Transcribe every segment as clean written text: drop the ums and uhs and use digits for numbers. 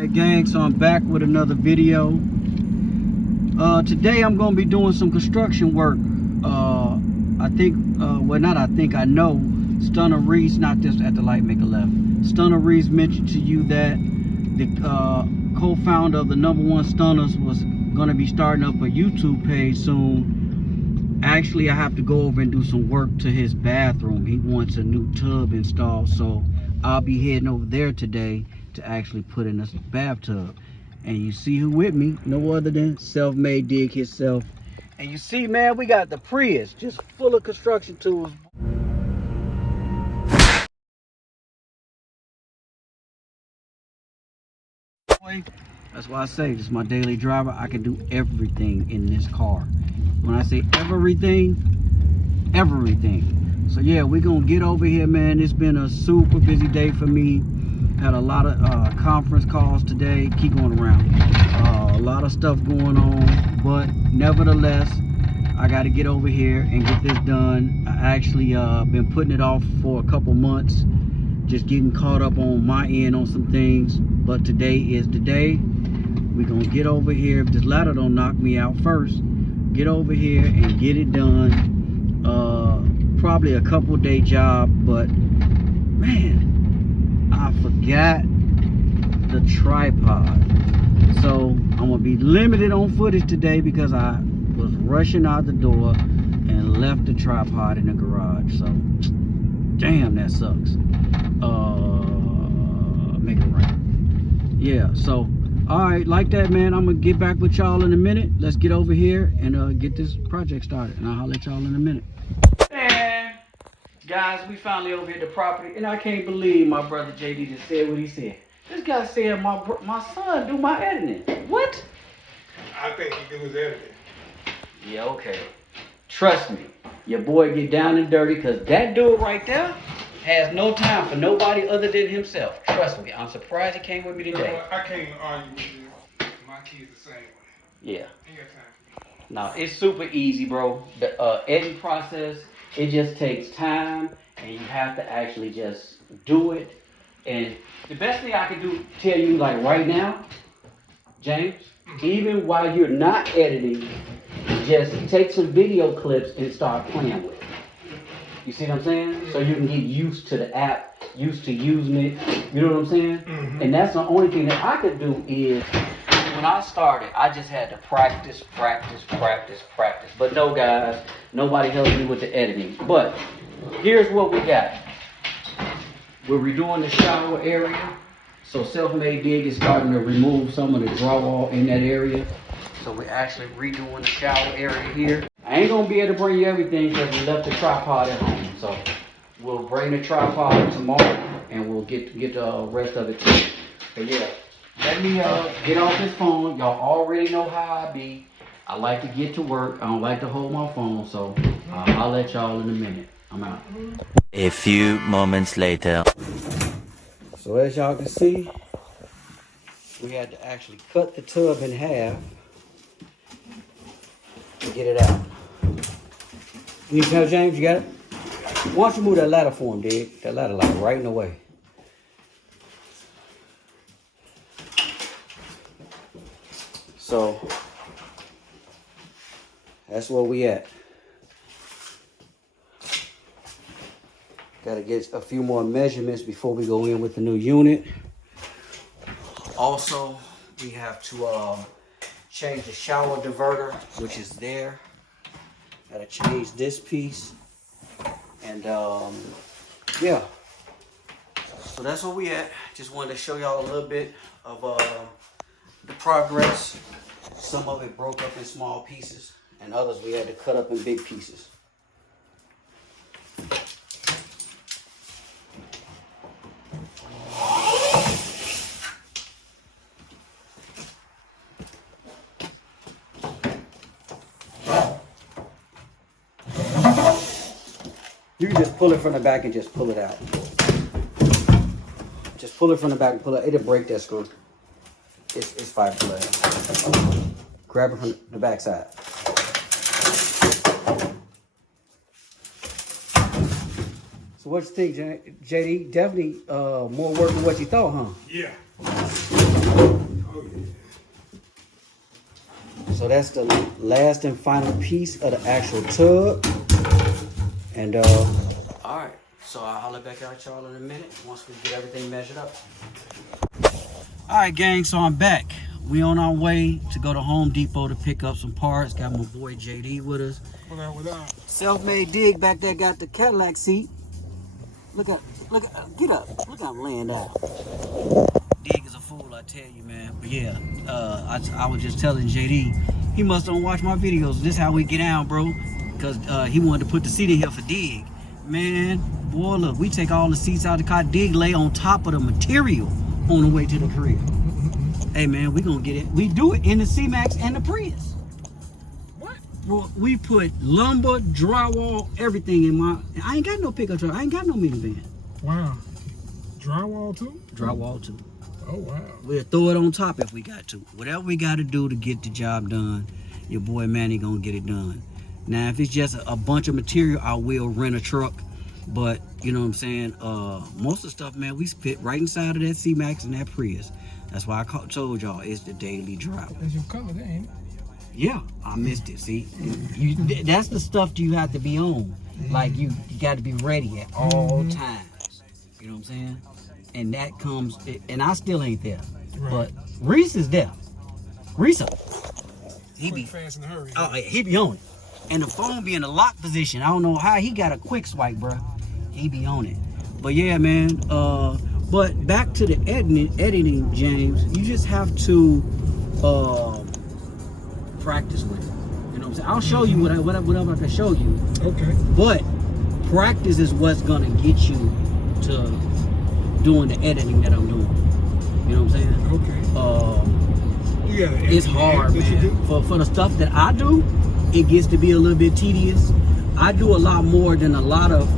Alright gang, so I'm back with another video. Today I'm going to be doing some construction work. I know Stunner Reese, not just at the light, make a left. Stunner Reese mentioned to you that the co-founder of the #1 Stunners was going to be starting up a YouTube page soon. Actually, I have to go over and do some work to his bathroom. He wants a new tub installed, so I'll be heading over there today to actually put in a bathtub. And you see who with me, no other than Self-Made Dig himself. And you see, man, we got the Prius just full of construction tools. That's why I say this is my daily driver. I can do everything in this car. When I say everything, everything. So yeah, we're gonna get over here, man. It's been a super busy day for me. Had a lot of conference calls today. Keep going around. A lot of stuff going on, but nevertheless, I got to get over here and get this done. I actually been putting it off for a couple months, just getting caught up on my end on some things. But today is the day. We're gonna get over here. If this ladder don't knock me out first, get over here and get it done. Probably a couple day job, but man, I forgot the tripod. So I'm gonna be limited on footage today because I was rushing out the door and left the tripod in the garage. So damn, that sucks. Make it right. Yeah, so all right, like that, man. I'm gonna get back with y'all in a minute. Let's get over here and get this project started, and I'll holler at y'all in a minute. Man, guys, we finally over here at the property, and I can't believe my brother JD just said what he said. This guy said my son do my editing. What? I think he do his editing. Yeah, okay. Trust me, your boy get down and dirty, because that dude right there has no time for nobody other than himself. Trust me, I'm surprised he came with me today. No, I can't argue with you. My kid's the same way. Yeah. Ain't got time for me. No, it's super easy, bro. The editing process, it just takes time, and you have to actually just do it. And the best thing I can do, tell you like right now, James, even while you're not editing, just take some video clips and start playing with it. You see what I'm saying? So you can get used to the app, used to using it. You know what I'm saying? Mm-hmm. And that's the only thing that I could do is, when I started, I just had to practice. But no, guys, nobody helped me with the editing. But here's what we got. We're redoing the shower area. So Self-Made Dig is starting to remove some of the drywall in that area. So we're actually redoing the shower area here. I ain't gonna be able to bring you everything because we left the tripod at home. So we'll bring the tripod tomorrow and we'll get the rest of it too. But yeah, let me get off this phone. Y'all already know how I be. I like to get to work. I don't like to hold my phone. So I'll let y'all in a minute. I'm out. A few moments later. So as y'all can see, we had to actually cut the tub in half to get it out. You need help, James? You got it? Why don't you move that ladder for him, Dig? That ladder like right in the way. So that's where we at. Got to get a few more measurements before we go in with the new unit. Also, we have to change the shower diverter, which is there. Got to change this piece. And yeah. So that's where we at. Just wanted to show y'all a little bit of the progress. Some of it broke up in small pieces, and others we had to cut up in big pieces. You can just pull it from the back and just pull it out. Just pull it from the back and pull it. It'll break that screw. It's fiberglass. Grab it from the back side. So what you think, JD? Definitely more work than what you thought, huh? Yeah. that's the last and final piece of the actual tub. And alright, so I'll holler back at y'all in a minute once we get everything measured up. Alright gang, so I'm back. We on our way to go to Home Depot to pick up some parts. Got my boy JD with us. What up? Self-made dig back there got the Cadillac seat. Look at, get up. Look how I'm laying down. Dig is a fool, I tell you, man. But yeah, I was just telling JD, he must don't watch my videos. This how we get down, bro. Because he wanted to put the seat in here for Dig. Man, boy, look, we take all the seats out of the car. Dig lay on top of the material on the way to the crib. Hey, man, we gonna get it. We do it in the C-Max and the Prius. What? Well, we put lumber, drywall, everything in my... I ain't got no pickup truck. I ain't got no minivan. Wow. Drywall too? Drywall, too. Oh, wow. We'll throw it on top if we got to. Whatever we got to do to get the job done, your boy Manny gonna get it done. Now, if it's just a bunch of material, I will rent a truck. But, you know what I'm saying? Most of the stuff, man, we fit right inside of that C-Max and that Prius. That's why I told y'all it's the daily driver. That's your color, ain't it? Yeah, I missed it. See, that's the stuff you have to be on. Like you got to be ready at all times. You know what I'm saying? And that comes, and I still ain't there. Right. But Reese is there. Reese, he Quick, be fast, and hurry. Oh, yeah, he be on it. And the phone be in the lock position. I don't know how he got a quick swipe, bro. He be on it. But yeah, man. But back to the editing, James. You just have to practice with it. You know what I'm saying? I'll show you whatever I can show you. Okay. But practice is what's gonna get you to doing the editing that I'm doing. You know what I'm saying? Okay. It's hard, man. For the stuff that I do, it gets to be a little bit tedious. I do a lot more than a lot of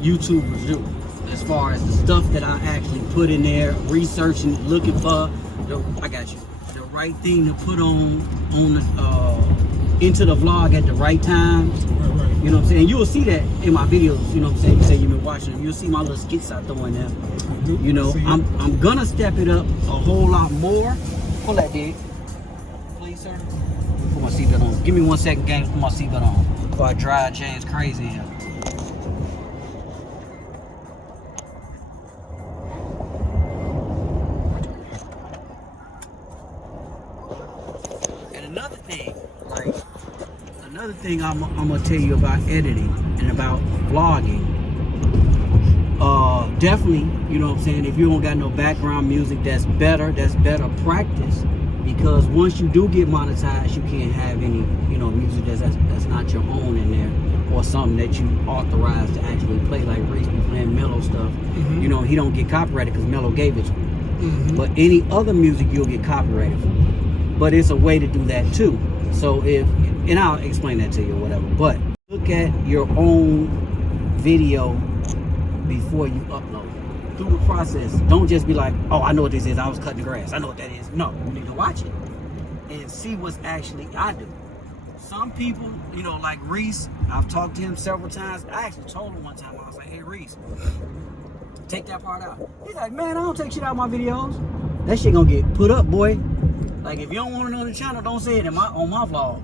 YouTubers do, as far as the stuff that I actually put in there, researching, looking for. I got you. The right thing to put on the into the vlog at the right times. Right. You know what I'm saying? You will see that in my videos. You know what I'm saying? You say you've been watching them. You'll see my little skits I throw in there. You know, I'm gonna step it up a whole lot more. Pull that, Dig. Please, sir. Put my seatbelt on. Give me 1 second, gang. Put my seatbelt on before I drive James crazy here. And another thing I'm gonna tell you about editing and about vlogging. Definitely, you know what I'm saying, if you don't got no background music, that's better practice, because once you do get monetized, you can't have any, you know, music that's not your own in there, or something that you authorized to actually play, like Reese be playing Mellow stuff. You know, he don't get copyrighted because Mellow gave it to him. But any other music you'll get copyrighted for. But it's a way to do that too. So and I'll explain that to you or whatever, but look at your own video before you upload it. Through the process, don't just be like, oh, I know what this is, I was cutting the grass, I know what that is. No, you need to watch it and see what's actually I do. Some people, you know, like Reese, I've talked to him several times. I actually told him one time, I was like, hey Reese, take that part out. He's like, man, I don't take shit out of my videos. That shit gonna get put up, boy. Like, if you don't want it on the channel, don't say it on my vlog,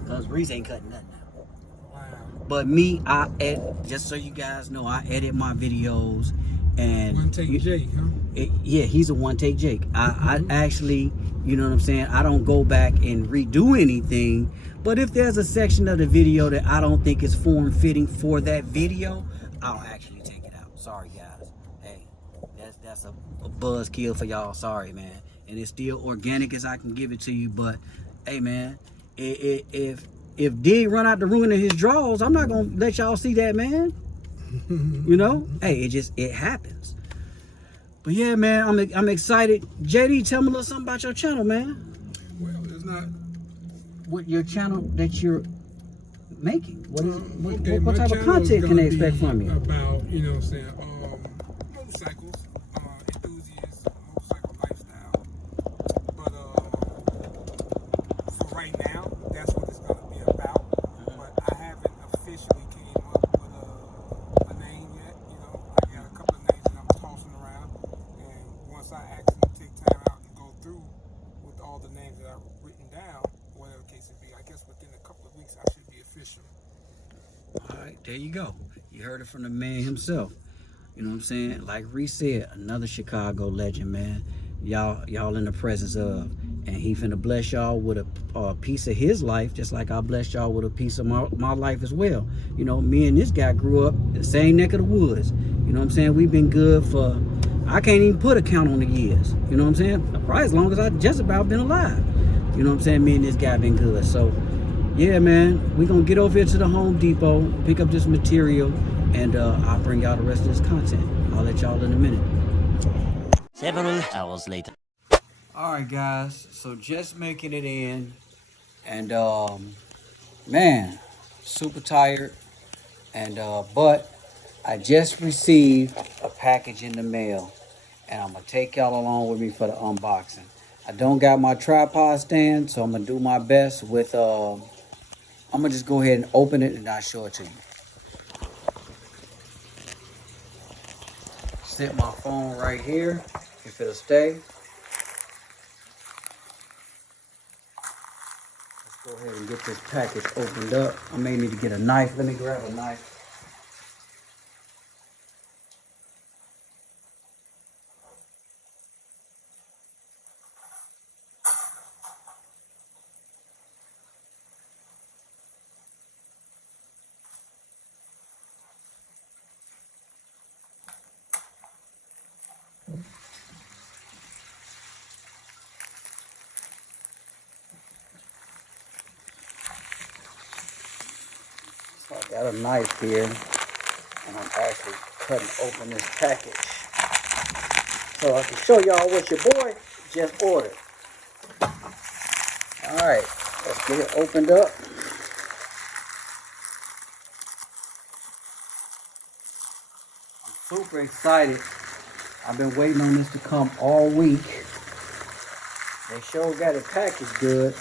because Reese ain't cutting nothing out. Wow. But me, I edit, just so you guys know, I edit my videos. And One take Jake, huh? Yeah, he's a one take Jake. I actually, you know what I'm saying, I don't go back and redo anything. But if there's a section of the video that I don't think is form fitting for that video, I'll actually take it out. Sorry guys. Hey, that's a buzzkill for y'all. Sorry, man. And it's still organic as I can give it to you, but hey, man, if Dig run out the ruin of his draws, I'm not gonna let y'all see that, man. You know, hey, it happens. But yeah, man, I'm excited. JD, tell me a little something about your channel, man. Well, it's not What your channel that you're making? What is okay, what type of content can they expect from you? About, you know what I'm saying, motorcycles, enthusiasts, motorcycle lifestyle. But for right now, that's what it's gonna be about. But I haven't officially came up with a name yet. You know, I got a couple of names that I'm tossing around, and once I actually take time out to go through with all all the names that I've written down, whatever the case it be, I guess within a couple of weeks I should be official. All right, there you go. You heard it from the man himself. You know what I'm saying? Like Reese said, another Chicago legend, man. Y'all in the presence of. And he finna bless y'all with a piece of his life, just like I blessed y'all with a piece of my life as well. You know, me and this guy grew up in the same neck of the woods. You know what I'm saying? We've been good for, I can't even put a count on the years. You know what I'm saying? Probably as long as I just about been alive. You know what I'm saying? Me and this guy been good. So, yeah, man, we gonna get over here to the Home Depot, pick up this material, and I'll bring y'all the rest of this content. I'll let y'all in a minute. Several hours later. All right, guys. So just making it in, and man, super tired, and but I just received a package in the mail, and I'm gonna take y'all along with me for the unboxing. I don't got my tripod stand, so I'm gonna do my best with. I'm gonna just go ahead and open it, and I'll show it to you. Set my phone right here, if it'll stay. Go ahead and get this package opened up. I may need to get a knife. Let me grab a knife. So I got a knife here, and I'm actually cutting open this package so I can show y'all what your boy just ordered. All right, let's get it opened up. I'm super excited. I've been waiting on this to come all week. They sure got it packaged good.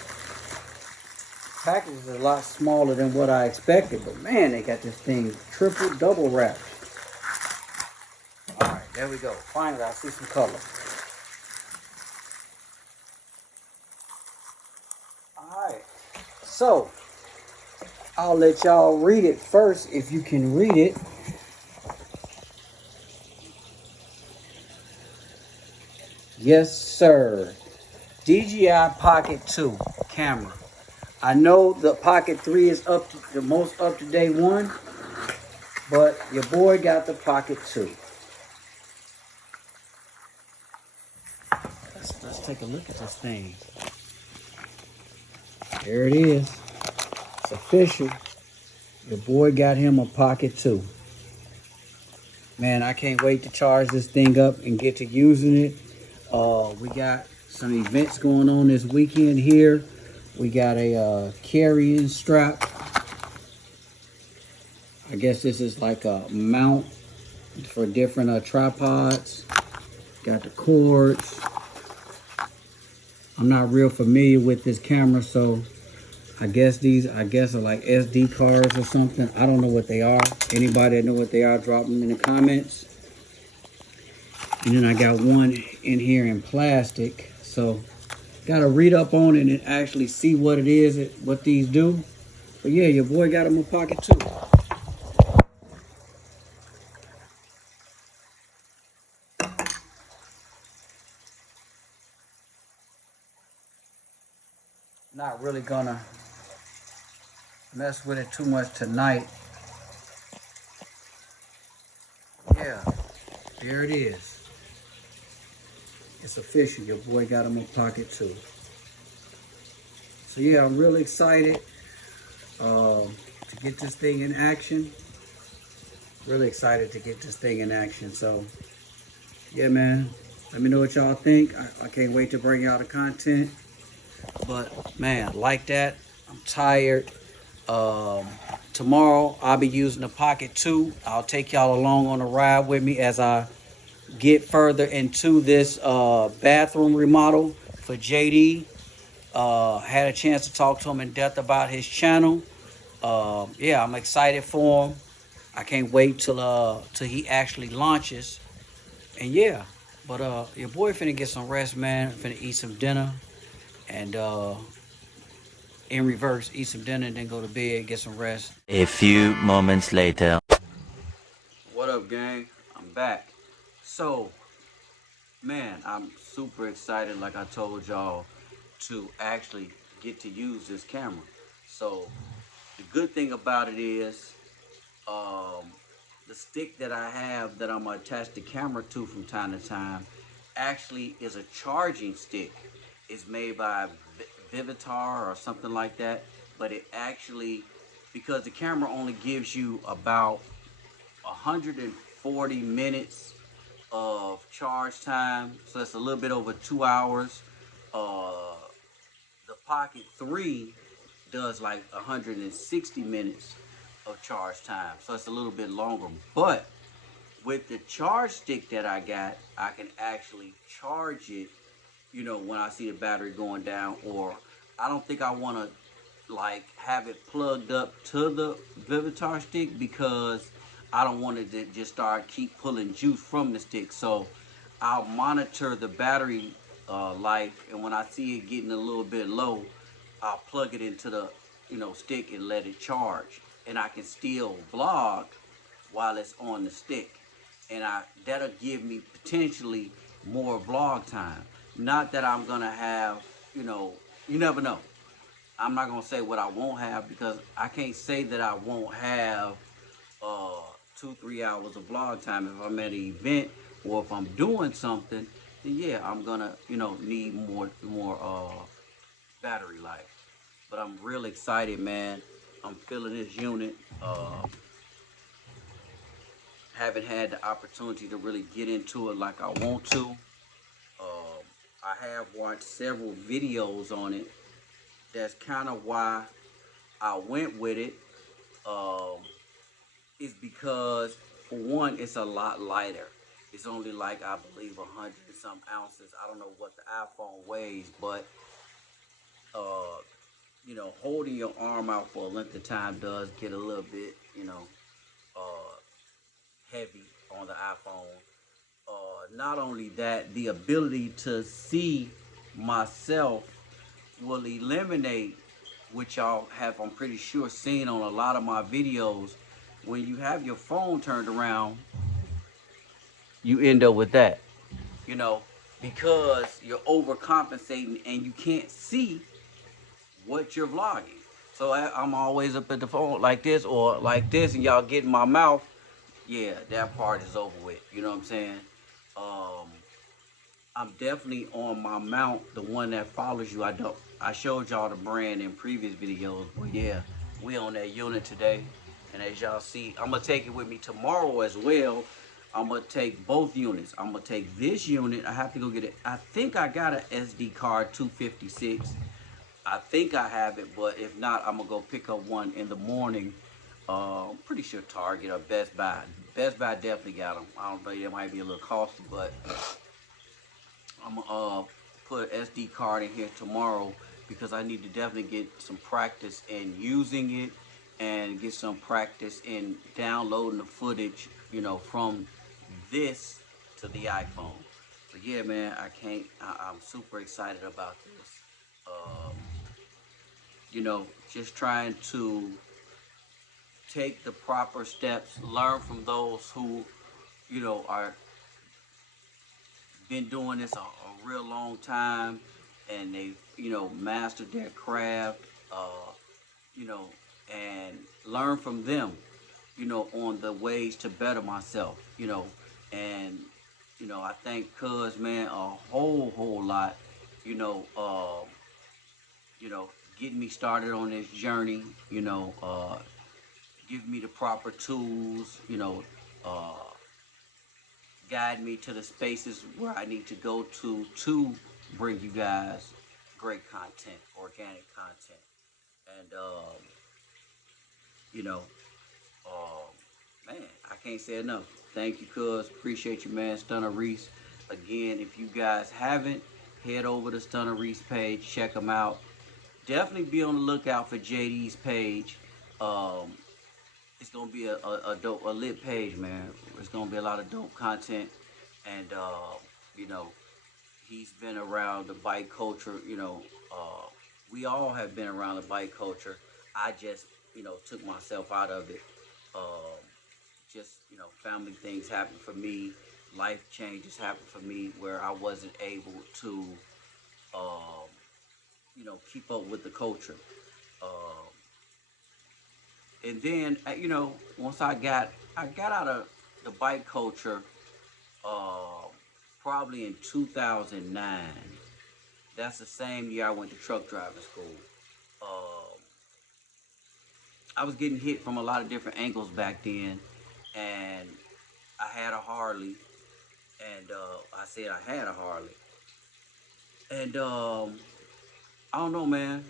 The package is a lot smaller than what I expected, but man, they got this thing triple, double wrapped. All right, there we go. Finally, I see some color. All right, so I'll let y'all read it first if you can read it. Yes, sir. DJI Pocket 2 camera. I know the Pocket 3 is the most up-to-date one, but your boy got the Pocket 2. Let's take a look at this thing. There it is. It's official. Your boy got him a Pocket 2. Man, I can't wait to charge this thing up and get to using it. We got some events going on this weekend here. We got a carrying strap. I guess this is like a mount for different tripods. Got the cords. I'm not real familiar with this camera, so I guess these are like SD cards or something. I don't know what they are. Anybody that know what they are, drop them in the comments. And then I got one in here in plastic. So got to read up on it and actually see what it is, what these do. But yeah, your boy got him a Pocket 2. Not really gonna mess with it too much tonight. Yeah, there it is. It's official. Your boy got him a Pocket 2. So yeah, I'm really excited to get this thing in action. Really excited to get this thing in action. So yeah, man, let me know what y'all think. I can't wait to bring y'all the content. But man, like that, I'm tired. Tomorrow I'll be using the Pocket 2. I'll take y'all along on a ride with me as I get further into this bathroom remodel for JD. Had a chance to talk to him in depth about his channel. Yeah, I'm excited for him. I can't wait till he actually launches. And yeah, but your boy finna get some rest, man. Finna eat some dinner. and in reverse, eat some dinner, and then go to bed, get some rest. A few moments later. What up, gang? I'm back. So, man, I'm super excited, like I told y'all, to actually get to use this camera. So, the good thing about it is, um, the stick that I have that I'm gonna attach the camera to from time to time actually is a charging stick. It's made by Vivitar or something like that, but it actually, because the camera only gives you about 140 minutes of charge time, so that's a little bit over 2 hours. Uh, the Pocket 3 does like 160 minutes of charge time, so it's a little bit longer. But with the charge stick that I got, I can actually charge it, when I see the battery going down, or I don't think I want to like have it plugged up to the Vivitar stick because I don't want it to just start keep pulling juice from the stick. So I'll monitor the battery life, and when I see it getting a little bit low, I'll plug it into the stick and let it charge, and I can still vlog while it's on the stick, and that'll give me potentially more vlog time. Not that I'm gonna have, you never know. I'm not gonna say what I won't have, because I can't say that I won't have uh 2-3 hours of vlog time if I'm at an event or if I'm doing something. Then yeah, I'm gonna need more battery life. But I'm real excited, man. I'm feeling this unit. Haven't had the opportunity to really get into it like I want to. Um, I have watched several videos on it. That's kind of why I went with it. Um, is because, for one, it's a lot lighter. It's only like, I believe, 100 and some ounces. I don't know what the iPhone weighs, but uh, holding your arm out for a length of time does get a little bit, uh, heavy on the iPhone. Not only that, the ability to see myself will eliminate, which y'all have, I'm pretty sure, seen on a lot of my videos. When you have your phone turned around, you end up with that, you know, because you're overcompensating and you can't see what you're vlogging. So I'm always up at the phone like this or like this, and y'all get in my mouth. Yeah, that part is over with. You know what I'm saying? Um, I'm definitely on my mount, the one that follows you. I showed y'all the brand in previous videos, but yeah, we on that unit today. And as y'all see, I'm gonna take it with me tomorrow as well. I'm gonna take both units. I'm gonna take this unit. I have to go get it. I think I got an SD card 256. I think I have it, but if not, I'm gonna go pick up one in the morning. I'm pretty sure Target or Best Buy. Best Buy definitely got them. I don't know, they might be a little costly, but I'm gonna put an SD card in here tomorrow because I need to definitely get some practice in using it and get some practice in downloading the footage, from this to the iPhone. But yeah, man, I'm super excited about this. Um, just trying to take the proper steps, learn from those who, are been doing this a real long time, and they mastered their craft, you know and learn from them, on the ways to better myself, and I thank Cuz, man, a whole lot, you know uh, getting me started on this journey, give me the proper tools, uh, guide me to the spaces where I need to go to bring you guys great content, organic content. And you know, man, I can't say enough. Thank you, cuz. Appreciate you, man. Stunner Reese. Again, if you guys haven't, head over to Stunner Reese page, check them out. Definitely be on the lookout for JD's page. Um, it's gonna be a dope, a lit page, man. It's gonna be a lot of dope content, and you know, he's been around the bike culture. We all have been around the bike culture. I just, took myself out of it. Um, just, family things happened for me. Life changes happened for me where I wasn't able to, um, keep up with the culture. Um, and then, once I got out of the bike culture, um, probably in 2009. That's the same year I went to truck driving school. Um, I was getting hit from a lot of different angles back then, and I had a Harley, and I said I had a Harley, and I don't know, man.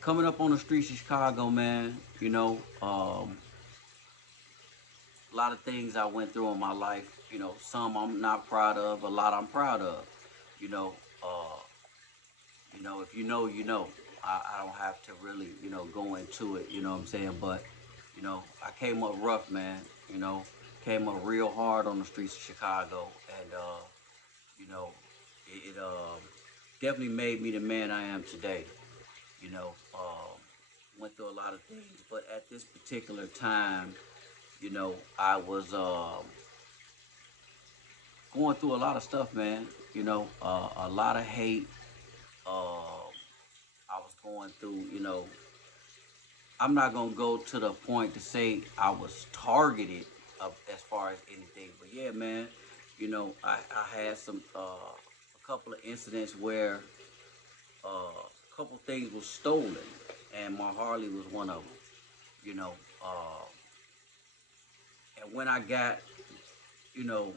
Coming up on the streets of Chicago, man. A lot of things I went through in my life. Some I'm not proud of, a lot I'm proud of. You know, uh, if you know, you know. I don't have to really, go into it. You know what I'm saying? But, I came up rough, man. Came up real hard on the streets of Chicago, and you know, it definitely made me the man I am today. You know, went through a lot of things, but at this particular time, I was going through a lot of stuff, man. A lot of hate. Um, I was going through, I'm not gonna go to the point to say I was targeted as far as anything, but yeah, man, I had a couple of incidents where a couple things was stolen, and my Harley was one of them. You know, uh, and when I got, you know,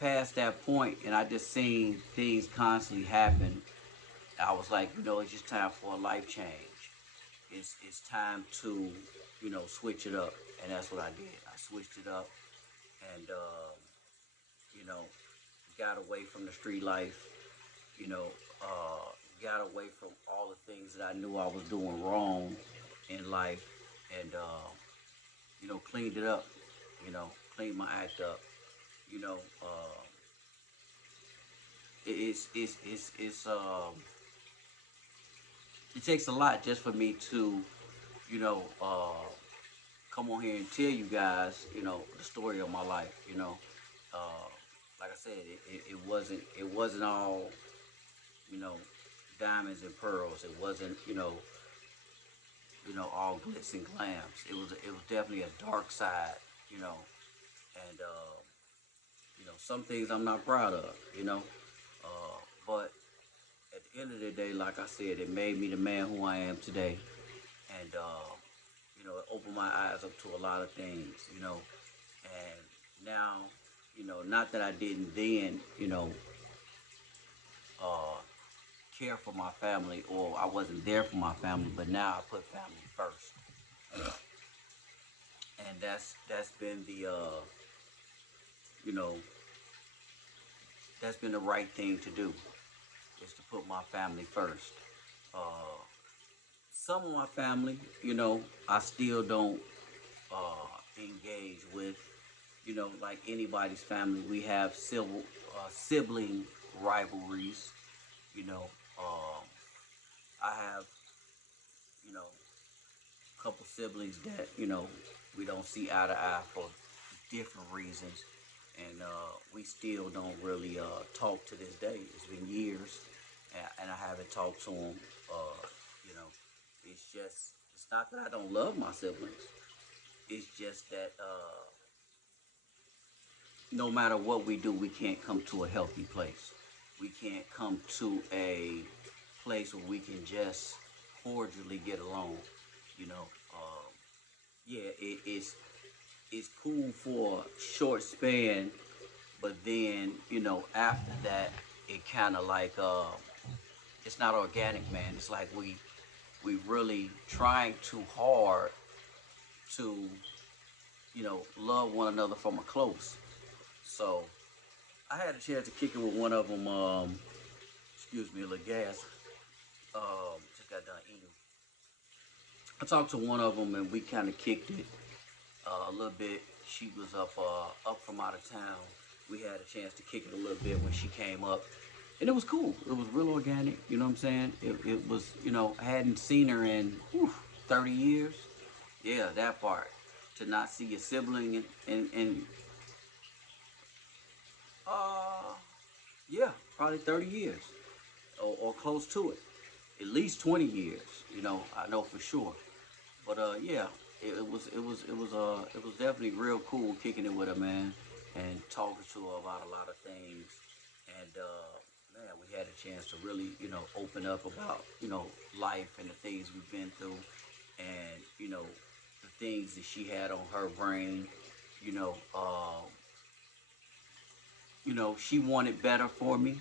past that point, and I just seen things constantly happen, I was like, it's just time for a life change. It's time to, switch it up, and that's what I did. I switched it up, and you know, got away from the street life. You know, uh, got away from all the things that I knew I was doing wrong in life, and cleaned it up. Cleaned my act up. You know, uh, it's it takes a lot just for me to, you know, uh, come on here and tell you guys, the story of my life. Uh, like I said, it wasn't all, you know, diamonds and pearls. It wasn't, all glitz and glams. It was definitely a dark side, you know, and some things I'm not proud of, but at the end of the day, like I said, it made me the man who I am today, and it opened my eyes up to a lot of things, and now, not that I didn't then, uh, care for my family or I wasn't there for my family, but now I put family first, and that's been the you know that's been the right thing to do, is to put my family first. Uh, some of my family, I still don't engage with. Like anybody's family, we have sibling rivalries. You know, um, I have, a couple siblings that, we don't see eye to eye for different reasons. And we still don't really talk to this day. It's been years, and I haven't talked to them. You know, it's not that I don't love my siblings. It's just that no matter what we do, we can't come to a healthy place. We can't come to a place where we can just cordially get along. You know, um, yeah, it's cool for a short span, but then after that, it kind of like it's not organic, man. It's like we really trying too hard to love one another from a close. So I had a chance to kick it with one of them. Excuse me, a little gas. Just got done eating. I talked to one of them and we kind of kicked it a little bit. She was up from out of town. We had a chance to kick it a little bit when she came up, And it was cool. It was real organic. You know what I'm saying? It was, I hadn't seen her in 30 years. Yeah, that part. To not see your sibling and uh, yeah, probably 30 years or close to it. At least 20 years. I know for sure. But yeah, it was definitely real cool kicking it with her, man, and talking to her about a lot of things. And man, we had a chance to really, open up about, life and the things we've been through, and the things that she had on her brain. You know, she wanted better for me,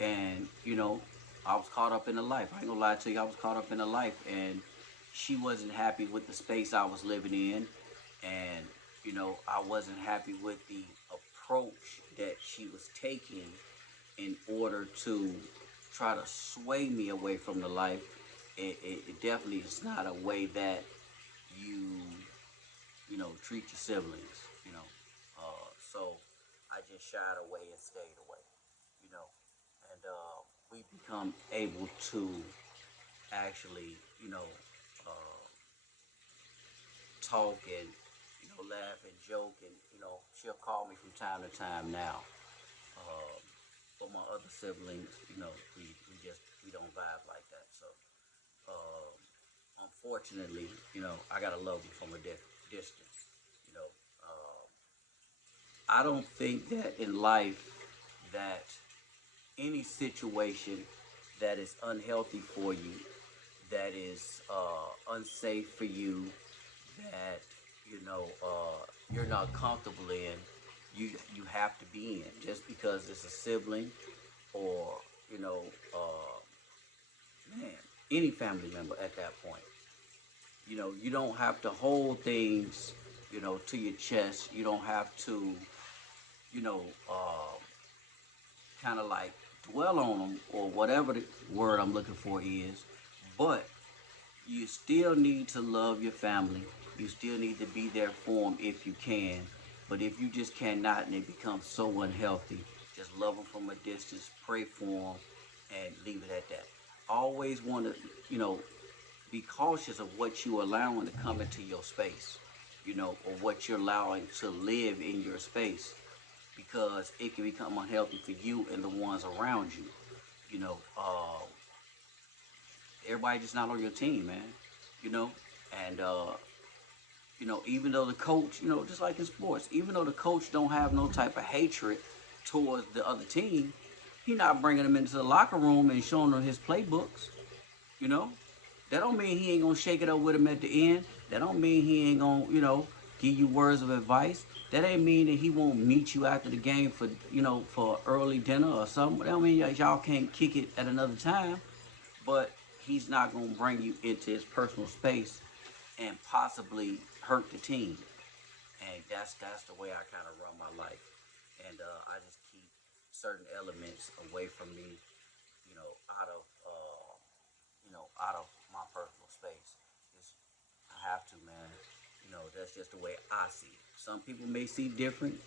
and I was caught up in the life. I ain't gonna lie to you, I was caught up in the life, and she wasn't happy with the space I was living in, and I wasn't happy with the approach that she was taking in order to try to sway me away from the life. It definitely is not a way that you treat your siblings. So I just shied away and stayed away. You know, and we become able to actually, uh, talk and laugh and joke, and she'll call me from time to time now. Um, but my other siblings, we don't vibe like that. So unfortunately, I gotta love them from a distance. You know, I don't think that in life that any situation that is unhealthy for you, that is unsafe for you, that you're not comfortable in, you have to be in just because it's a sibling or you know man, any family member at that point. You don't have to hold things to your chest. You don't have to you know uh, kind of like dwell on them or whatever the word I'm looking for is, but you still need to love your family. You still need to be there for them if you can. But if you just cannot and it becomes so unhealthy, just love them from a distance, pray for them, and leave it at that. Always want to, be cautious of what you allowing to come into your space, or what you're allowing to live in your space, because it can become unhealthy for you and the ones around you. You know, everybody just not on your team, man. You know, and even though the coach, just like in sports, even though the coach don't have no type of hatred towards the other team, he not bringing them into the locker room and showing them his playbooks. You know, that don't mean he ain't gonna shake it up with him at the end. That don't mean he ain't gonna, give you words of advice. That ain't mean that he won't meet you after the game for, for early dinner or something. That don't mean y'all can't kick it at another time. But he's not gonna bring you into his personal space and possibly hurt the team. And that's the way I kind of run my life. And I just keep certain elements away from me, out of out of my personal space. It's, I have to, man. That's just the way I see it. Some people may see different.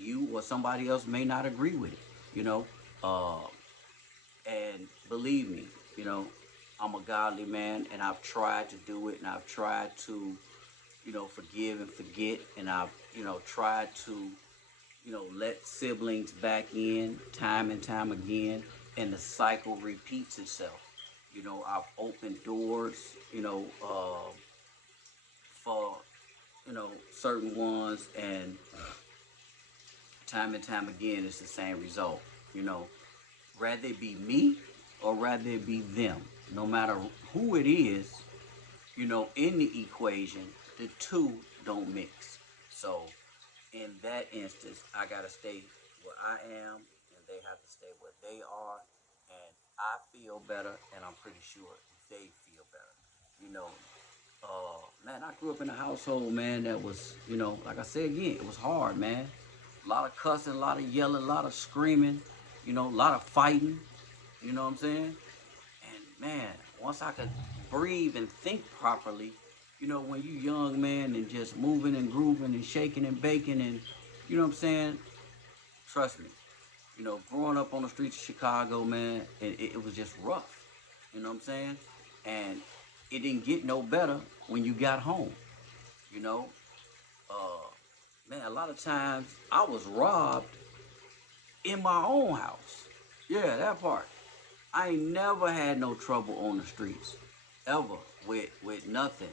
You or somebody else may not agree with it. You know, uh, and believe me, you know, I'm a godly man, and I've tried to do it, and I've tried to, forgive and forget, and I've, tried to, let siblings back in time and time again, and the cycle repeats itself. I've opened doors, for, certain ones, and time again, it's the same result. You know, rather it be me or rather it be them. No matter who it is, in the equation, the two don't mix. So in that instance, I gotta stay where I am, and they have to stay where they are, and I feel better, and I'm pretty sure they feel better. You know, man, I grew up in a household, man, that was, like I said again, it was hard, man. A lot of cussing, a lot of yelling, a lot of screaming, a lot of fighting. You know what I'm saying? And man, once I could breathe and think properly, when you young man and just moving and grooving and shaking and baking and, you know what I'm saying? Trust me, You know, growing up on the streets of Chicago, man, it was just rough. You know what I'm saying? And it didn't get no better when you got home. You know, uh, man, a lot of times I was robbed in my own house. Yeah, that part. I ain't never had no trouble on the streets, ever, with nothing.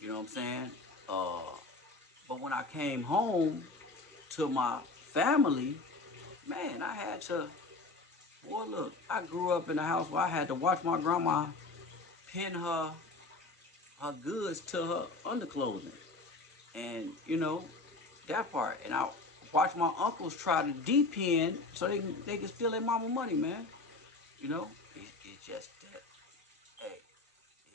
You know what I'm saying? Uh, but when I came home to my family, man, I had to. Boy, look, I grew up in a house where I had to watch my grandma pin her goods to her underclothing, and you know that part. And I watched my uncles try to depend so they can steal their mama money, man. You know, it's just that. Hey,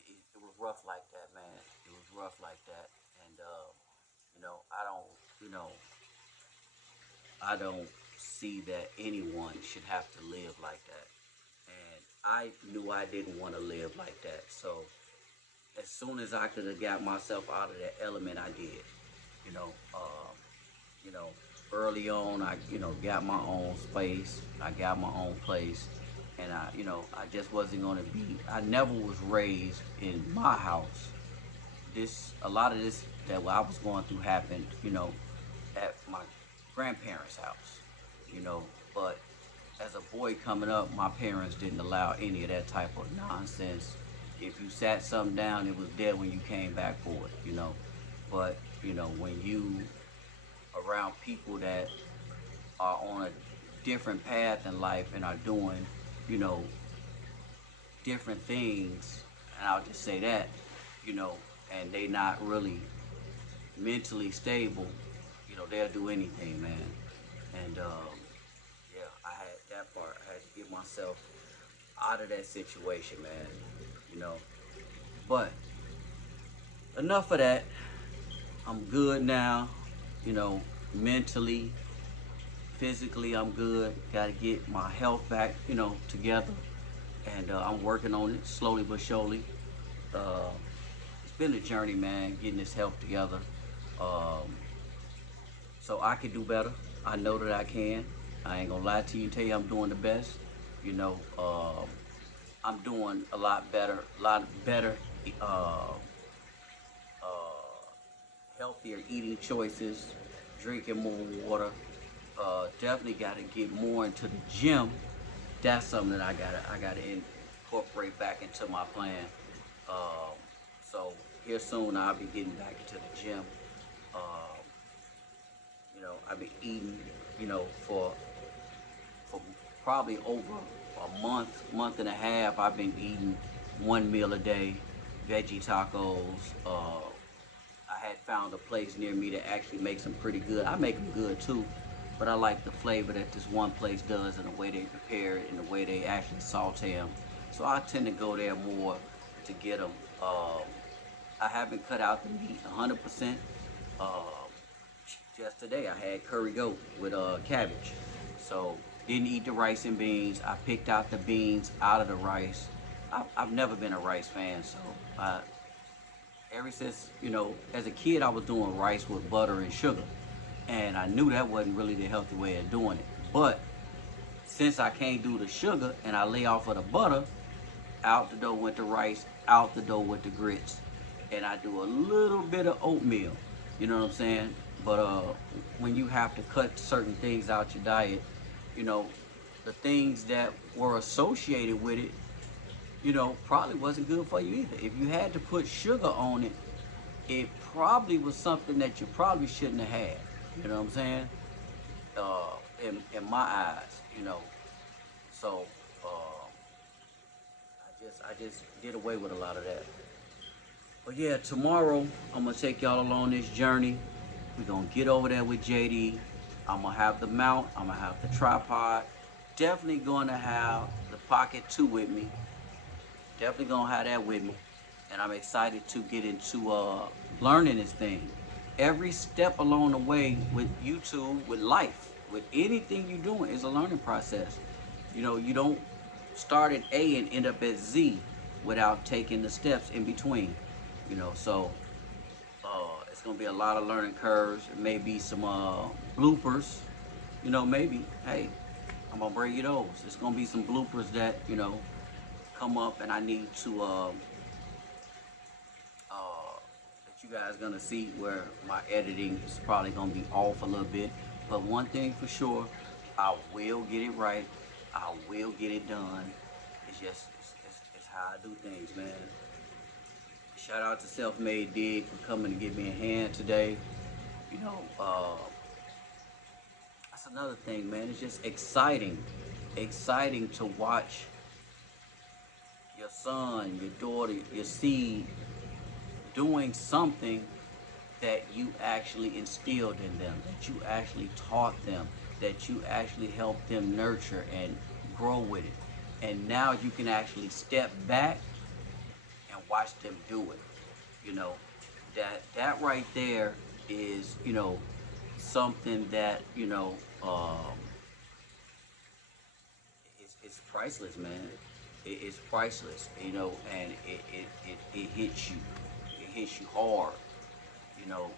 it was rough like that, man. It was rough like that, and you know, I don't see that anyone should have to live like that. And I knew I didn't want to live like that. So as soon as I could have got myself out of that element, I did. You know, you know, early on, I got my own space. I got my own place, and I just wasn't gonna be. I never was raised in my house. A lot of this that I was going through happened, at my grandparents' house. You know, but as a boy coming up, my parents didn't allow any of that type of nonsense. If you sat something down, it was dead when you came back for it, But, when you around people that are on a different path in life and are doing, you know, different things, and I'll just say that, you know, and they not really mentally stable, they'll do anything, man. And yeah, I had that part. I had to get myself out of that situation, man. You know. But enough of that. I'm good now. You know, mentally, physically, I'm good. Got to get my health back, together. And I'm working on it slowly but surely. Uh, it's been a journey, man, getting this health together. Um, so I can do better. I know that I can. I ain't gonna lie to you and tell you I'm doing the best. You know, I'm doing a lot better, uh, healthier eating choices, drinking more water. Definitely got to get more into the gym. That's something that I gotta incorporate back into my plan. Um, so here soon I'll be getting back into the gym. Um, I've been eating, for probably over a month and a half. I've been eating one meal a day, veggie tacos. I had found a place near me that actually makes them pretty good. I make them good too, but I like the flavor that this one place does and the way they prepare it and the way they actually saute them. So I tend to go there more to get them. I haven't cut out the meat 100%. Uh, just today I had curry goat with cabbage. So didn't eat the rice and beans. I picked out the beans out of the rice. I've never been a rice fan, so ever since, as a kid I was doing rice with butter and sugar. And I knew that wasn't really the healthy way of doing it. But since I can't do the sugar and I lay off of the butter, out the door went the rice, out the door with the grits. And I do a little bit of oatmeal. You know what I'm saying? But when you have to cut certain things out your diet, you know, the things that were associated with it, probably wasn't good for you either. If you had to put sugar on it, it probably was something that you probably shouldn't have had. You know what I'm saying? In my eyes, So I just did away with a lot of that. But yeah, tomorrow I'm gonna take y'all along this journey. We're gonna get over there with JD. I'm gonna have the mount. I'm gonna have the tripod. Definitely gonna have the Pocket 2 with me. Definitely gonna have that with me. And I'm excited to get into learning this thing. Every step along the way with YouTube, with life, with anything you're doing is a learning process. You don't start at A and end up at Z without taking the steps in between. So it's gonna be a lot of learning curves. It may be some bloopers. Maybe. Hey, I'm gonna bring you those. It's gonna be some bloopers that come up, and I need to that you guys gonna see where my editing is probably gonna be off a little bit. But one thing for sure, I will get it right. I will get it done. It's just it's how I do things, man. Shout out to Self Made Dig for coming to give me a hand today. You know, that's another thing, man. It's just exciting to watch your son, your daughter, your seed doing something that you actually instilled in them, that you actually taught them, that you actually helped them nurture and grow with it. And now you can actually step back and watch them do it. You know, that right there is, something that, it's priceless, man. It's priceless, and it hits you. It hits you hard, you know.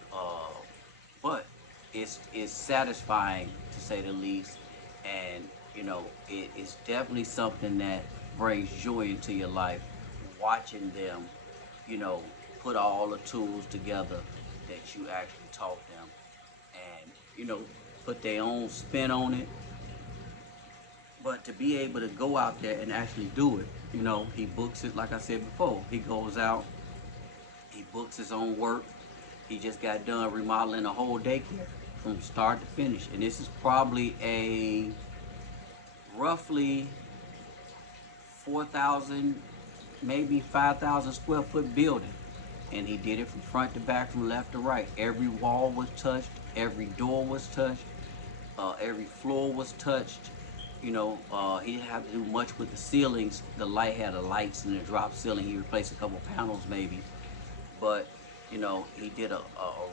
But it's satisfying to say the least, and it is definitely something that brings joy into your life. Watching them, you know, put all the tools together that you actually taught them, and put their own spin on it. But to be able to go out there and actually do it, he books it like I said before. He goes out, he books his own work. He just got done remodeling a whole daycare from start to finish. And this is probably a roughly 4,000, maybe 5,000 square foot building. And he did it from front to back, from left to right. Every wall was touched, every door was touched, every floor was touched. He didn't have to do much with the ceilings. The light had the lights and the drop ceiling. He replaced a couple panels maybe. But, he did a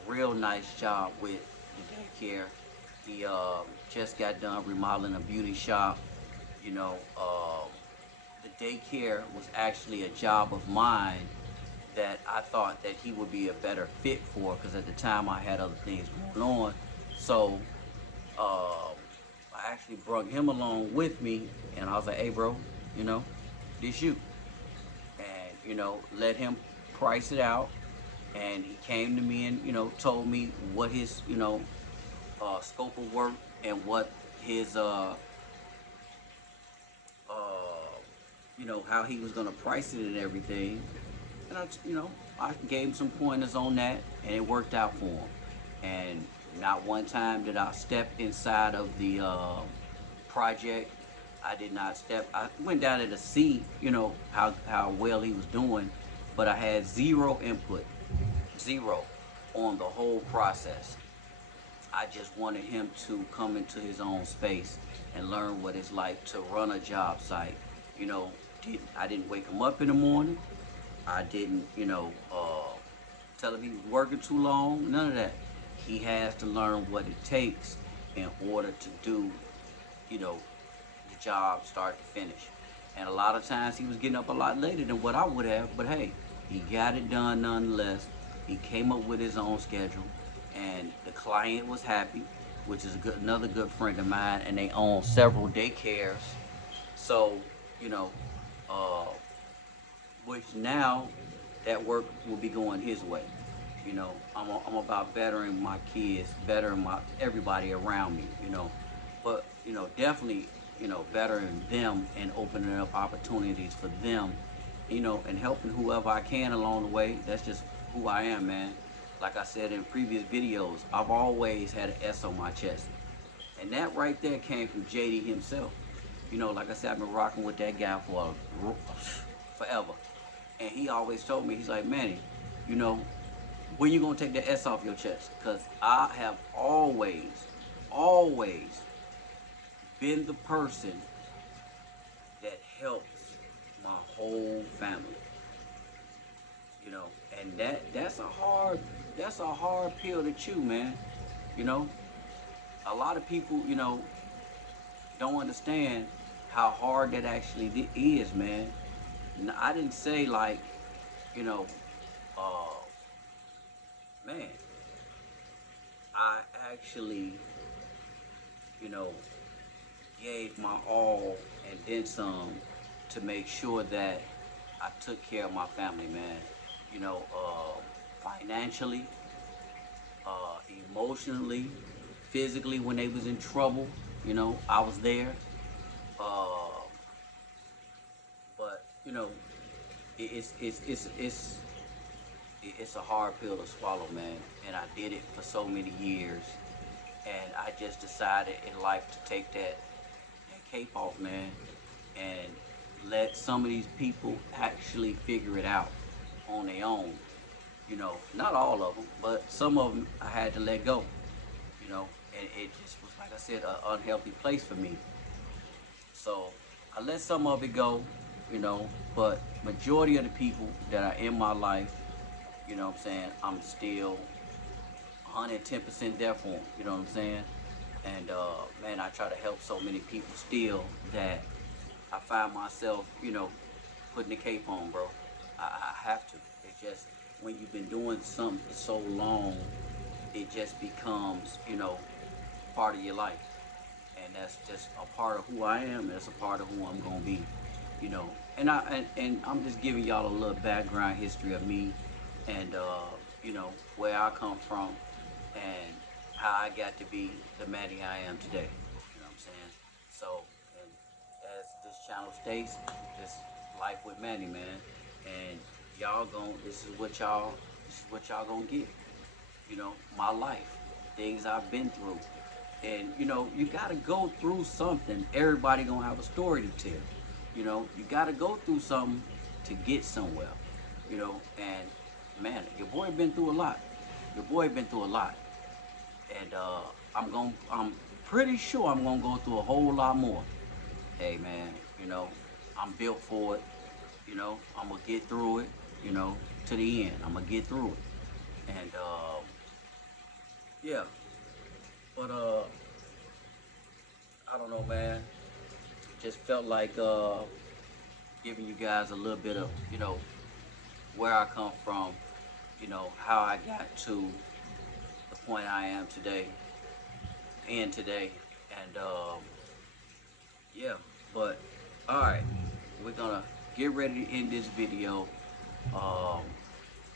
real nice job with the daycare. He just got done remodeling a beauty shop. The daycare was actually a job of mine that I thought that he would be a better fit for, because at the time I had other things going on. So I actually brought him along with me, and I was like, hey bro, this you. And, let him price it out. And he came to me and, told me what his, scope of work, and what his, how he was going to price it and everything. And I gave him some pointers on that, and it worked out for him. And not one time did I step inside of the project. I did not step. I went down there to see, how well he was doing, but I had zero input, zero on the whole process. I just wanted him to come into his own space and learn what it's like to run a job site. I didn't wake him up in the morning. I didn't, tell him he was working too long. None of that. He has to learn what it takes in order to do, the job start to finish. And a lot of times he was getting up a lot later than what I would have. But hey, he got it done nonetheless. He came up with his own schedule, and the client was happy, which is another good friend of mine, and they own several daycares. So, you know, uh, which now that work will be going his way. I'm about bettering my kids, bettering everybody around me. But definitely, bettering them and opening up opportunities for them, and helping whoever I can along the way. That's just who I am, man. Like I said in previous videos, I've always had an S on my chest, and that right there came from JD himself. Like I said, I've been rocking with that guy for forever. And he always told me, he's like, Manny, when you gonna take the S off your chest? Because I have always been the person that helps my whole family. And that's a hard pill to chew, man. A lot of people, don't understand how hard that actually is, man. I didn't say like, you know, uh, man, I actually, you know, gave my all and then some to make sure that I took care of my family, man. You know, financially, emotionally, physically when they was in trouble. You know, I was there. Uh, but you know, it's a hard pill to swallow, man. And I did it for so many years, and I just decided in life to take that cape off, man, and let some of these people actually figure it out on their own. You know, not all of them, but some of them I had to let go. You know, and it just was, like I said, an unhealthy place for me. So I let some of it go, you know, but majority of the people that are in my life, you know what I'm saying, I'm still 110% there for them, you know what I'm saying? And man, I try to help so many people still that I find myself, you know, putting the cape on, bro. I have to. It just, when you've been doing something for so long, it just becomes, you know, part of your life. And that's just a part of who I am. That's a part of who I'm gonna be, you know. And I'm just giving y'all a little background history of me, and you know, where I come from, and how I got to be the Manny I am today. You know what I'm saying? So, and as this channel states, this life with Manny, man, and y'all gon' this is what y'all gonna get. You know, my life, things I've been through. And you know, you gotta go through something. Everybody gonna have a story to tell. You know, you gotta go through something to get somewhere. You know, and man, your boy been through a lot. Your boy been through a lot. And I'm pretty sure I'm gonna go through a whole lot more. Hey man, you know, I'm built for it. You know, I'm gonna get through it, you know, to the end. I'm gonna get through it. And yeah, but I don't know, man. Just felt like giving you guys a little bit of, you know, where I come from, you know, how I got to the point I am today and today. And yeah, but all right, we're gonna get ready to end this video. Um,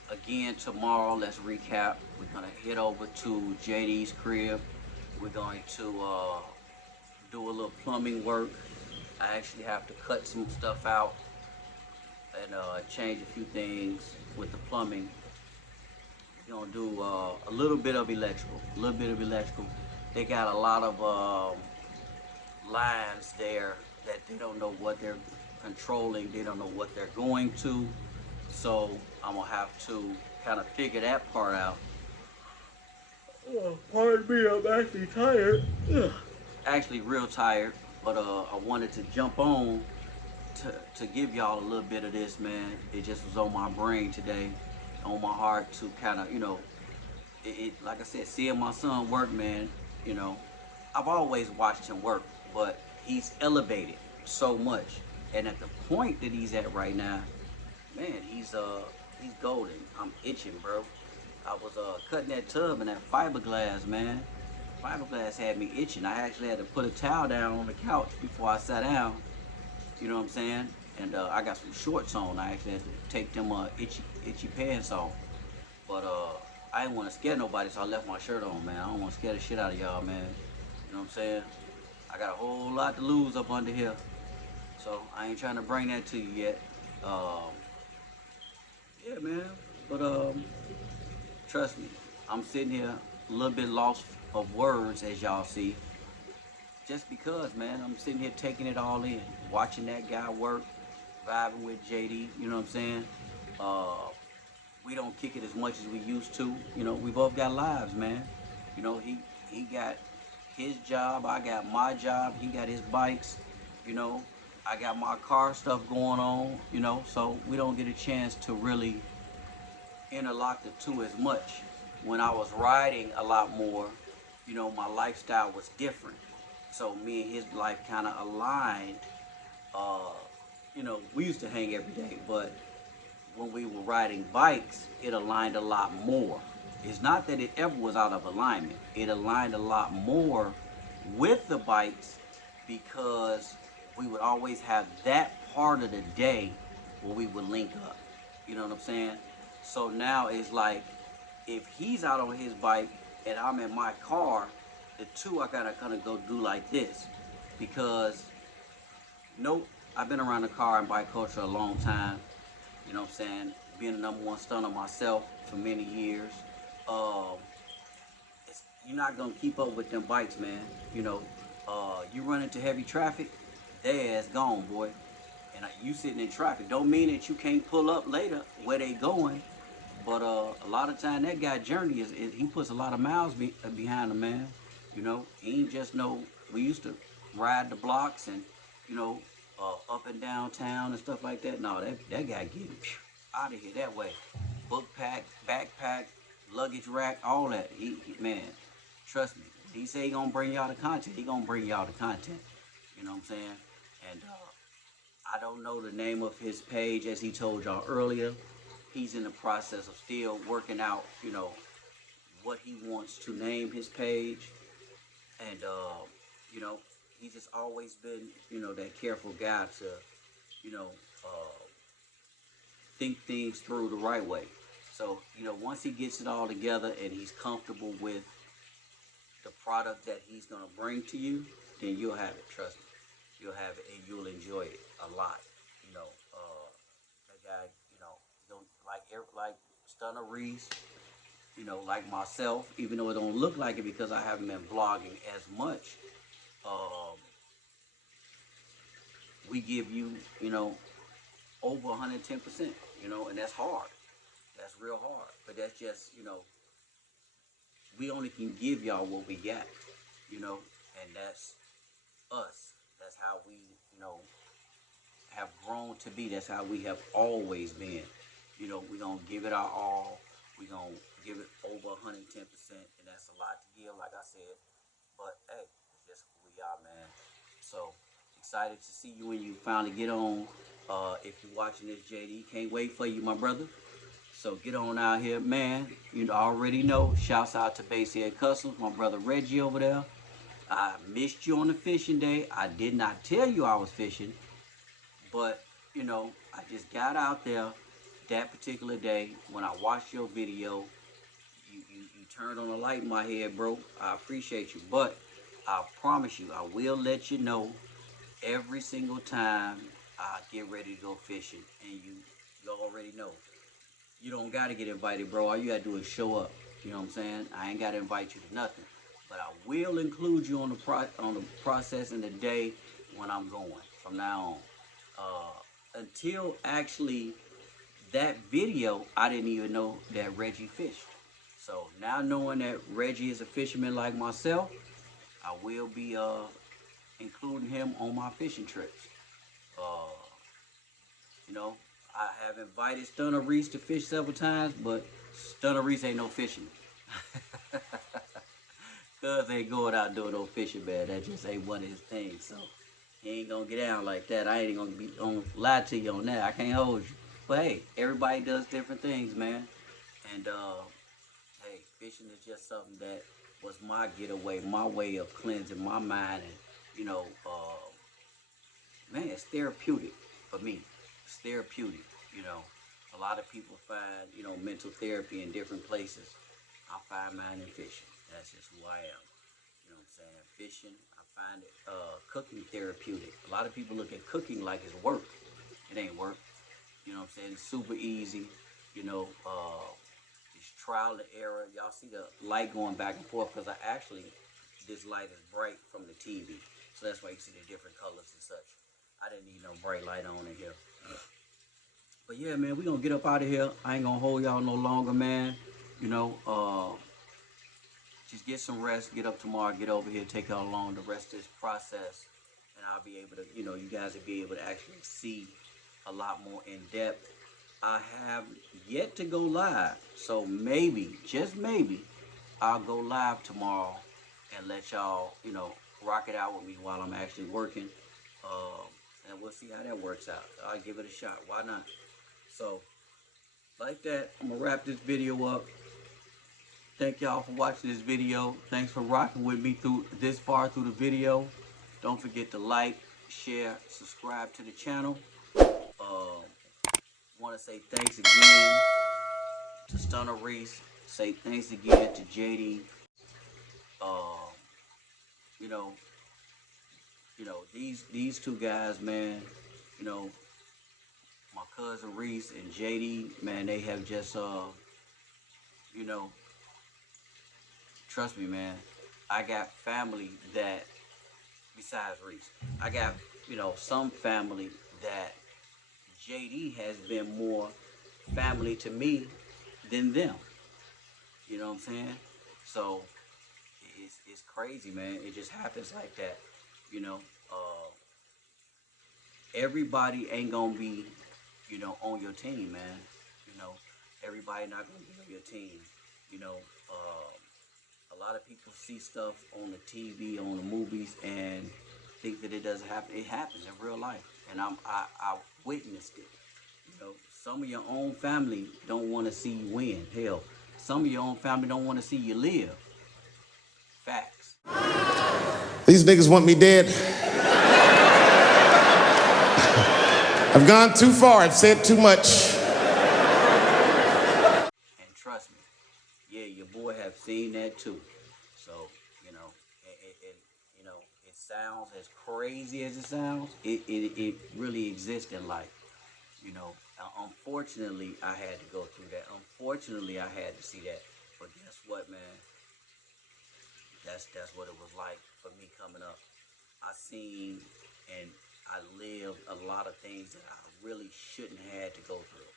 Again, tomorrow, let's recap. We're gonna head over to JD's crib. We're going to do a little plumbing work. I actually have to cut some stuff out and change a few things with the plumbing. We're gonna do a little bit of electrical, a little bit of electrical. They got a lot of lines there that they don't know what they're controlling. They don't know what they're going to. So I'm gonna have to kind of figure that part out. Oh, pardon me, I'm actually tired. Ugh. Actually real tired, but I wanted to jump on to give y'all a little bit of this, man. It just was on my brain today, on my heart to kind of, you know, like I said, seeing my son work, man, you know, I've always watched him work, but he's elevated so much. And at the point that he's at right now, man, he's golden. I'm itching, bro. I was cutting that tub and that fiberglass, man. Fiberglass had me itching. I actually had to put a towel down on the couch before I sat down. You know what I'm saying? And I got some shorts on. I actually had to take them itchy pants off. But I didn't want to scare nobody, so I left my shirt on, man. I don't want to scare the shit out of y'all, man. You know what I'm saying? I got a whole lot to lose up under here, so I ain't trying to bring that to you yet. Um, yeah, man. But trust me, I'm sitting here a little bit lost of words, as y'all see, just because, man, I'm sitting here taking it all in, watching that guy work, vibing with JD. You know what I'm saying? Uh, we don't kick it as much as we used to. You know, we both got lives, man. You know, he got his job, I got my job, he got his bikes, you know, I got my car stuff going on, you know, so we don't get a chance to really interlock the two as much. When I was riding a lot more, you know, my lifestyle was different. So me and his life kind of aligned. Uh, you know, we used to hang every day, but when we were riding bikes, it aligned a lot more. It's not that it ever was out of alignment. It aligned a lot more with the bikes because we would always have that part of the day where we would link up. You know what I'm saying? So now it's like if he's out on his bike and I'm in my car, the two I gotta kind of go do like this because nope, I've been around the car and bike culture a long time. You know what I'm saying? Being the number one stunner myself for many years. Um, you're not gonna keep up with them bikes, man. You know, you run into heavy traffic, their ass gone, boy. And you sitting in traffic don't mean that you can't pull up later where they going. But a lot of time that guy journey is he puts a lot of miles behind him, man. You know, he ain't just no. We used to ride the blocks and you know up and down town and stuff like that. No, that guy getting out of here that way. Book pack, backpack, luggage rack, all that. Man, trust me. He say he gonna bring y'all the content. He gonna bring y'all the content. You know what I'm saying? And I don't know the name of his page as he told y'all earlier. He's in the process of still working out, you know, what he wants to name his page. And, you know, he's just always been, you know, that careful guy to, you know, think things through the right way. So, you know, once he gets it all together and he's comfortable with the product that he's going to bring to you, then you'll have it. Trust me. You'll have it and you'll enjoy it a lot. You know, that guy, you know, don't like Stunner Reese, you know, like myself, even though it don't look like it because I haven't been vlogging as much. Um, we give you, you know, over 110%, you know, and that's hard. That's real hard. But that's just, you know, we only can give y'all what we got, you know, and that's us. That's how we, you know, have grown to be. That's how we have always been. You know, we're going to give it our all. We're going to give it over 110%, and that's a lot to give, like I said. But, hey, it's just who we are, man. So, excited to see you when you finally get on. If you're watching this, JD, can't wait for you, my brother. So, get on out here, man. You already know. Shouts out to Basehead Customs, my brother Reggie over there. I missed you on the fishing day. I did not tell you I was fishing. But, you know, I just got out there that particular day when I watched your video. You turned on a light in my head, bro. I appreciate you. But I promise you, I will let you know every single time I get ready to go fishing. And you already know. You don't got to get invited, bro. All you got to do is show up. You know what I'm saying? I ain't got to invite you to nothing. But I will include you on the process in the day when I'm going from now on. Until actually that video, I didn't even know that Reggie fished. So now knowing that Reggie is a fisherman like myself, I will be including him on my fishing trips. Uh, you know, I have invited Stunner Reese to fish several times, but Stunner Reese ain't no fisherman. Cuz ain't going out doing no fishing, man. That just ain't one of his things. So he ain't gonna get down like that. I ain't gonna lie to you on that. I can't hold you. But hey, everybody does different things, man. And hey, fishing is just something that was my getaway, my way of cleansing my mind, and you know, man, it's therapeutic for me. It's therapeutic. You know, a lot of people find you know mental therapy in different places. I find mine in fishing. That's just who I am. You know what I'm saying? Fishing, I find it cooking therapeutic. A lot of people look at cooking like it's work. It ain't work. You know what I'm saying? It's super easy. You know, it's trial and error. Y'all see the light going back and forth because this light is bright from the TV. So that's why you see the different colors and such. I didn't need no bright light on in here. But yeah, man, we going to get up out of here. I ain't going to hold y'all no longer, man. You know, just get some rest, get up tomorrow, get over here, take y'all along the rest of this process, and I'll be able to, you know, you guys will be able to actually see a lot more in depth. I have yet to go live, so maybe, just maybe, I'll go live tomorrow and let y'all, you know, rock it out with me while I'm actually working, and we'll see how that works out. I'll give it a shot. Why not? So, like that, I'm gonna wrap this video up. Thank y'all for watching this video. Thanks for rocking with me through this far through the video. Don't forget to like, share, subscribe to the channel. Want to say thanks again to Stunner Reese. Say thanks again to JD. Uh, you know, these two guys, man. You know, my cousin Reese and JD, man. They have just you know, trust me, man. I got family that besides Reese, I got some family that JD has been more family to me than them. You know what I'm saying? So it's crazy, man. It just happens like that. You know, uh, everybody ain't gonna be, on your team, man. You know, everybody not gonna be on your team. You know, a lot of people see stuff on the TV, on the movies, and think that it doesn't happen. It happens in real life, and I witnessed it. You know, some of your own family don't want to see you win. Hell, some of your own family don't want to see you live. Facts. These niggas want me dead. I've gone too far. I've said too much. And trust me, yeah, your boy have seen that too. So, it sounds as crazy as it sounds. It really exists in life. You know, unfortunately, I had to go through that. Unfortunately, I had to see that. But guess what, man? That's what it was like for me coming up. I seen and I lived a lot of things that I really shouldn't have had to go through.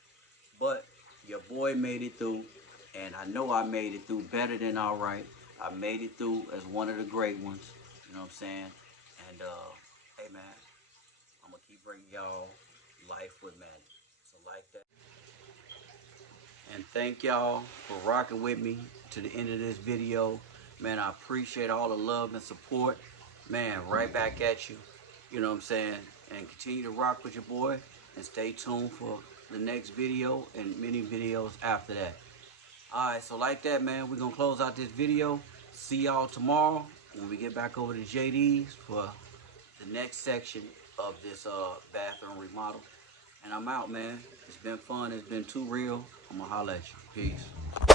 But your boy made it through, and I know I made it through better than all right. I made it through as one of the great ones. You know what I'm saying? And hey man, I'm gonna keep bringing y'all life with Manny. So like that. And thank y'all for rocking with me to the end of this video. Man, I appreciate all the love and support. Man, right back at you. You know what I'm saying? And continue to rock with your boy and stay tuned for the next video and many videos after that. Alright, so like that, man, we're going to close out this video. See y'all tomorrow when we get back over to JD's for the next section of this bathroom remodel. And I'm out, man. It's been fun. It's been too real. I'm going to holler at you. Peace.